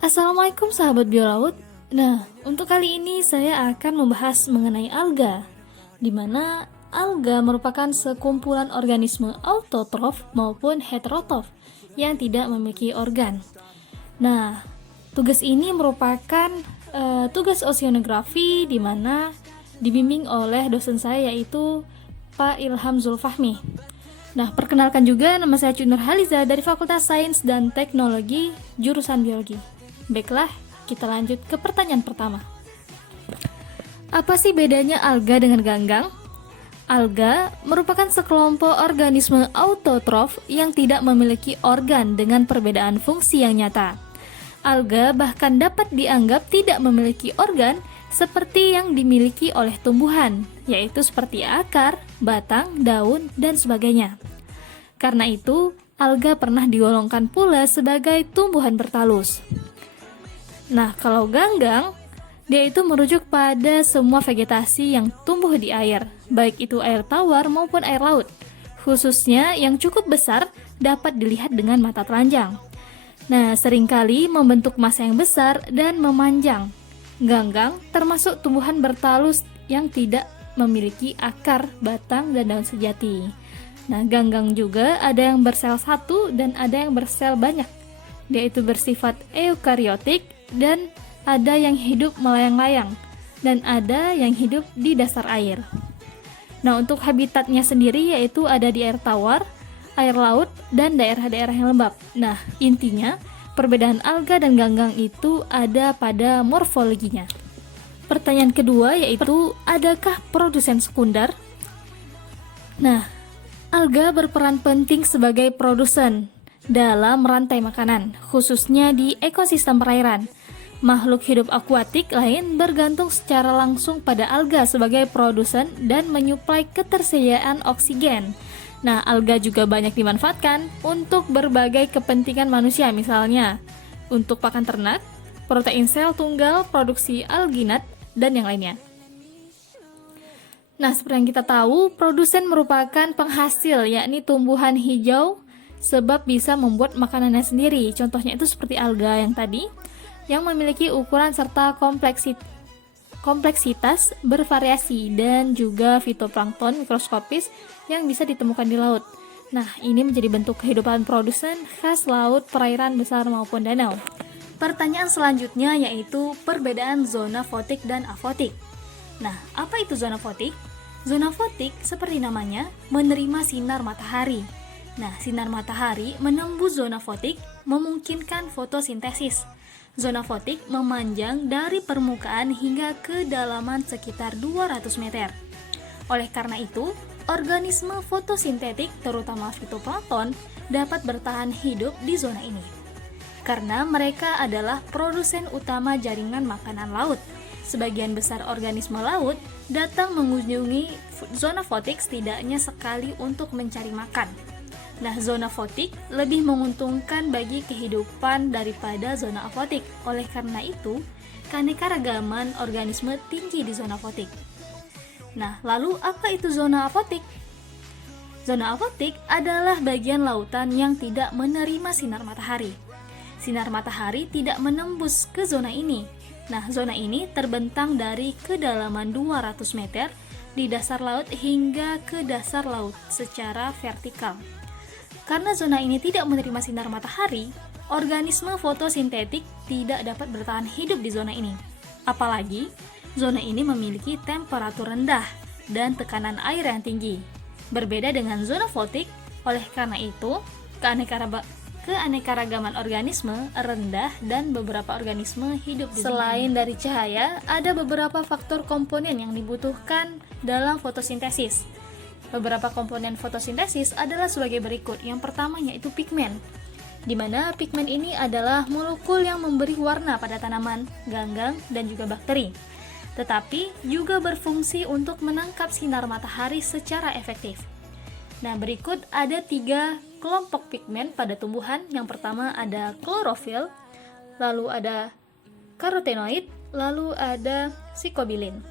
Assalamualaikum sahabat biolaut. Nah, untuk kali ini saya akan membahas mengenai alga, di mana alga merupakan sekumpulan organisme autotrof maupun heterotrof yang tidak memiliki organ. Nah, tugas ini merupakan tugas oceanografi di mana dibimbing oleh dosen saya yaitu Pak Ilham Zulfahmi. Nah, perkenalkan juga, nama saya Cuk Nurhaliza dari Fakultas Sains dan Teknologi, jurusan Biologi. Baiklah, kita lanjut ke pertanyaan pertama. Apa sih bedanya alga dengan ganggang? Alga merupakan sekelompok organisme autotrof yang tidak memiliki organ dengan perbedaan fungsi yang nyata. Alga bahkan dapat dianggap tidak memiliki organ seperti yang dimiliki oleh tumbuhan, yaitu seperti akar, batang, daun, dan sebagainya. Karena itu, alga pernah digolongkan pula sebagai tumbuhan bertalus. Nah, kalau ganggang, dia itu merujuk pada semua vegetasi yang tumbuh di air, baik itu air tawar maupun air laut. Khususnya yang cukup besar dapat dilihat dengan mata telanjang. Nah, seringkali membentuk massa yang besar dan memanjang. Ganggang termasuk tumbuhan bertalus yang tidak memiliki akar, batang, dan daun sejati. Nah, ganggang juga ada yang bersel satu dan ada yang bersel banyak. Dia itu bersifat eukariotik dan ada yang hidup melayang-layang dan ada yang hidup di dasar air. Nah, untuk habitatnya sendiri yaitu ada di air tawar, air laut, dan daerah-daerah yang lembab. Nah, intinya perbedaan alga dan ganggang itu ada pada morfologinya. Pertanyaan kedua yaitu, adakah produsen sekunder? Nah, alga berperan penting sebagai produsen dalam rantai makanan, khususnya di ekosistem perairan. Makhluk hidup akuatik lain bergantung secara langsung pada alga sebagai produsen dan menyuplai ketersediaan oksigen. Nah, alga juga banyak dimanfaatkan untuk berbagai kepentingan manusia, misalnya untuk pakan ternak, protein sel tunggal, produksi alginat, dan yang lainnya. Nah, seperti yang kita tahu, produsen merupakan penghasil, yakni tumbuhan hijau, sebab bisa membuat makanannya sendiri. Contohnya itu seperti alga yang tadi, yang memiliki ukuran serta kompleksitas bervariasi, dan juga fitoplankton mikroskopis yang bisa ditemukan di laut. Nah, ini menjadi bentuk kehidupan produsen khas laut, perairan besar maupun danau. Pertanyaan selanjutnya yaitu perbedaan zona fotik dan afotik. Nah, apa itu zona fotik? Zona fotik seperti namanya menerima sinar matahari. Nah, sinar matahari menembus zona fotik memungkinkan fotosintesis. Zona fotik memanjang dari permukaan hingga kedalaman sekitar 200 meter. Oleh karena itu, organisme fotosintetik terutama fitoplankton dapat bertahan hidup di zona ini. Karena mereka adalah produsen utama jaringan makanan laut. Sebagian besar organisme laut datang mengunjungi zona fotik setidaknya sekali untuk mencari makan. Nah, zona fotik lebih menguntungkan bagi kehidupan daripada zona afotik. Oleh karena itu, keanekaragaman organisme tinggi di zona fotik. Nah, lalu apa itu zona afotik? Zona afotik adalah bagian lautan yang tidak menerima sinar matahari. Sinar matahari tidak menembus ke zona ini. Nah, zona ini terbentang dari kedalaman 200 meter di dasar laut hingga ke dasar laut secara vertikal. Karena zona ini tidak menerima sinar matahari, organisme fotosintetik tidak dapat bertahan hidup di zona ini. Apalagi, zona ini memiliki temperatur rendah dan tekanan air yang tinggi. Berbeda dengan zona fotik, oleh karena itu, keanekaragaman organisme rendah dan beberapa organisme hidup di zona ini. Selain dari cahaya, ada beberapa faktor komponen yang dibutuhkan dalam fotosintesis. Beberapa komponen fotosintesis adalah sebagai berikut. Yang pertama yaitu pigmen, di mana pigmen ini adalah molekul yang memberi warna pada tanaman, ganggang, dan juga bakteri. Tetapi juga berfungsi untuk menangkap sinar matahari secara efektif. Nah, berikut ada 3 kelompok pigmen pada tumbuhan. Yang pertama ada klorofil, lalu ada karotenoid, lalu ada psikobilin.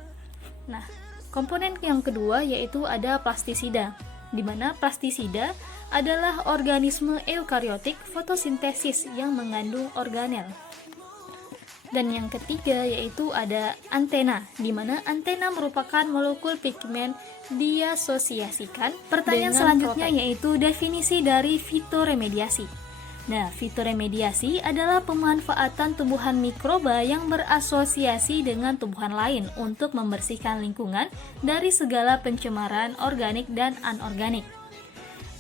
Nah, komponen yang kedua yaitu ada plastisida, di mana plastisida adalah organisme eukariotik fotosintesis yang mengandung organel. Dan yang ketiga yaitu ada antena, di mana antena merupakan molekul pigmen diasosiasikan. Pertanyaan selanjutnya yaitu definisi dari fitoremediasi. Nah, fitoremediasi adalah pemanfaatan tumbuhan mikroba yang berasosiasi dengan tumbuhan lain untuk membersihkan lingkungan dari segala pencemaran organik dan anorganik.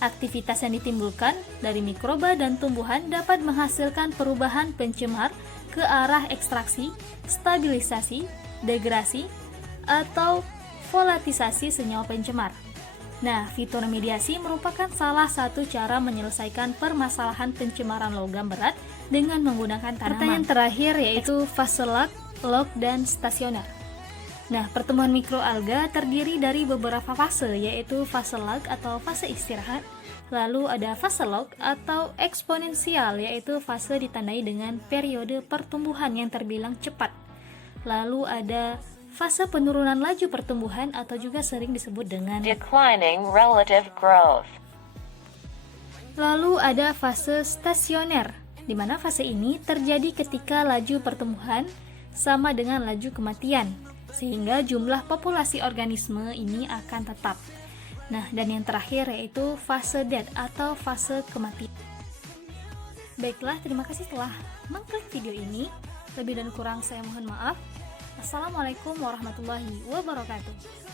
Aktivitas yang ditimbulkan dari mikroba dan tumbuhan dapat menghasilkan perubahan pencemar ke arah ekstraksi, stabilisasi, degradasi, atau volatilizasi senyawa pencemar. Nah, fitoremediasi merupakan salah satu cara menyelesaikan permasalahan pencemaran logam berat dengan menggunakan tanaman. Pertanyaan terakhir yaitu fase log, dan stasioner. Nah, pertumbuhan mikroalga terdiri dari beberapa fase, yaitu fase log atau fase istirahat, lalu ada fase log atau eksponensial, yaitu fase ditandai dengan periode pertumbuhan yang terbilang cepat. Lalu ada fase penurunan laju pertumbuhan atau juga sering disebut dengan declining relative growth. Lalu ada fase stasioner, di mana fase ini terjadi ketika laju pertumbuhan sama dengan laju kematian, sehingga jumlah populasi organisme ini akan tetap. Nah, dan yang terakhir yaitu fase dead atau fase kematian. Baiklah, terima kasih telah mengklik video ini. Lebih dan kurang saya mohon maaf. Assalamualaikum warahmatullahi wabarakatuh.